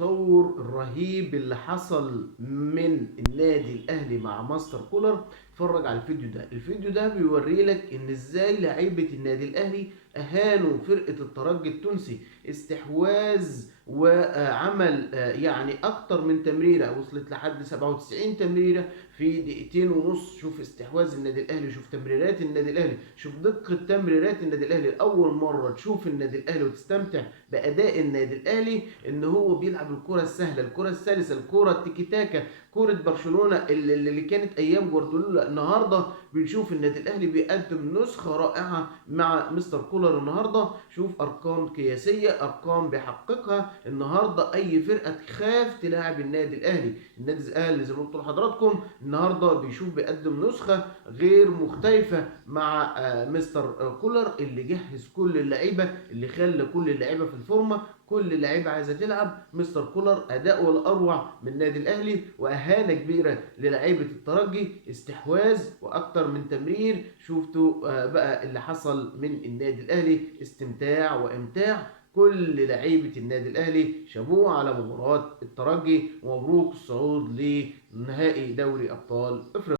التطور الرهيب اللي حصل من النادي الاهلي مع مستر كولر. اتفرج على الفيديو ده بيوري لك ان ازاي لعيبه النادي الاهلي اهانوا فرقه الترجي التونسي استحواذ، وعمل يعني اكتر من تمريره وصلت لحد 97 تمريره في دقيقتين ونص. شوف استحواذ النادي الاهلي، شوف تمريرات النادي الاهلي، شوف دقه تمريرات النادي الاهلي. اول مره تشوف النادي الاهلي وتستمتع باداء النادي الاهلي ان هو بيلعب الكره السهله، الكره السلسه، الكره التيكي تاكا، كره برشلونه اللي كانت ايام جوارديولا. النهارده بنشوف النادي الاهلي بيقدم نسخه رائعه مع مستر كولر. النهارده شوف ارقام قياسيه، ارقام بيحققها النهارده اي فرقه تخاف تلاعب النادي الاهلي. النادي الاهلي زي ما قلت لحضراتكم النهارده بيشوف بيقدم نسخه غير مختلفه مع مستر كولر اللي جهز كل اللعيبه، اللي خلى كل اللعيبه في الفورمه، كل اللعيبه عايزه تلعب. مستر كولر اداؤه الاروع من النادي الاهلي، واهانه كبيره للعيبه الترجي، استحواذ واكتر من تمرير. شفتوا بقى اللي حصل من النادي الاهلي، استمتاع وامتاع. كل لعيبه النادي الاهلي شابوه على مباراه الترجي، ومبروك الصعود لنهائي دوري ابطال افريقيا.